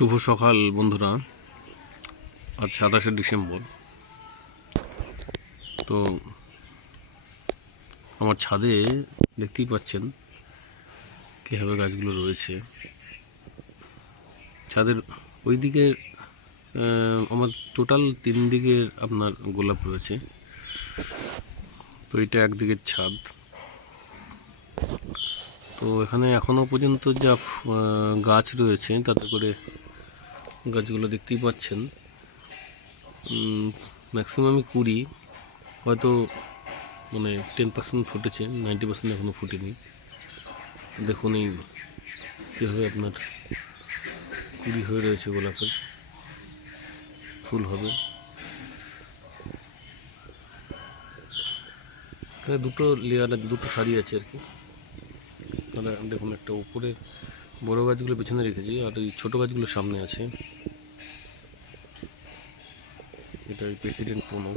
শুভ সকাল বন্ধুরা। আজ 27শে ডিসেম্বর। তো আমার ছাদে দেখতেই পাচ্ছেন কীভাবে গাছগুলো রয়েছে। ছাদের ওই দিকে আমার টোটাল 3 দিকের আপনার গোলাপ রয়েছে। তো এটা একদিকের ছাদ। তো এখানে এখনও পর্যন্ত যা গাছ রয়েছে তাতে করে গাছগুলো দেখতেই পাচ্ছেন ম্যাক্সিমামই 20, হয়তো 10% ফুটেছে, 90% এখনও ফুটেনি। দেখুন এই কীভাবে আপনার কুড়ি হয়ে রয়েছে, গোলাপের ফুল হবে। এখানে দুটো লেয়ার, দুটো সারি আছে আর কি। তাহলে দেখুন, একটা উপরে বড় গাছগুলো পেছনে রেখেছি আর এই ছোটো গাছগুলো সামনে আছে। এটা প্রেসিডেন্ট পোনো,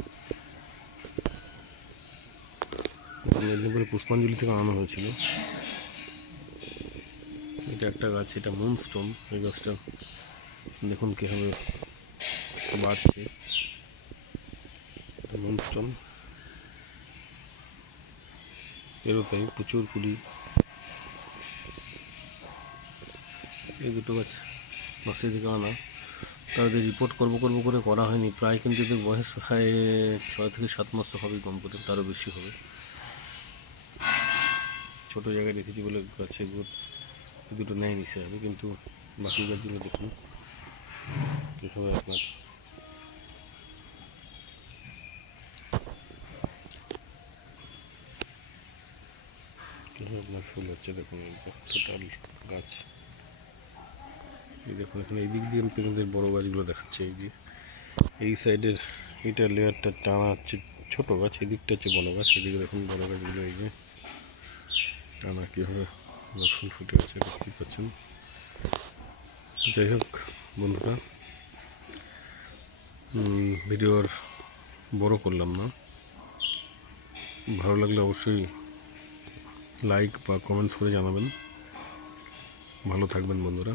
মেদিনীপুরে পুষ্পাঞ্জলি থেকে আনানো হয়েছিল। এটা একটা গাছ, এটা মুনস্টোন। এই গাছটা দেখুন কীভাবে বাড়ছে। মুনস্টোন এরও তাই প্রচুর কুড়ি। এই দুটো গাছ বাসে থেকে আনা, তাদের রিপোর্ট করবো করে করা হয়নি। প্রায় কিন্তু এদের বয়স প্রায় 6 থেকে 7 মাস হবে, কম করে তারও বেশি হবে। ছোটো জায়গায় রেখেছি বলে গাছে দুটো নেয় নিচে হবে, কিন্তু বাকি গাছগুলো দেখুন কীভাবে আপনার ফুল হচ্ছে। দেখুন টোটাল গাছ। এই দেখুন এখানে এই দিক দিয়ে আমি তোমাদের বড়ো গাছগুলো দেখাচ্ছি। এই যে এই সাইডের এইটা লেয়ারটা টানা হচ্ছে ছোটো গাছ, এই দিকটা হচ্ছে বড়ো গাছ। এদিকে দেখুন বড়ো গাছগুলো এই যে টানা কীভাবে ফুল ফুটে গেছে দেখতে পাচ্ছেন। যাই হোক বন্ধুরা, ভিডিও আর বড়ো করলাম না। ভালো লাগলে অবশ্যই লাইক বা কমেন্টস করে জানাবেন। ভালো থাকবেন বন্ধুরা।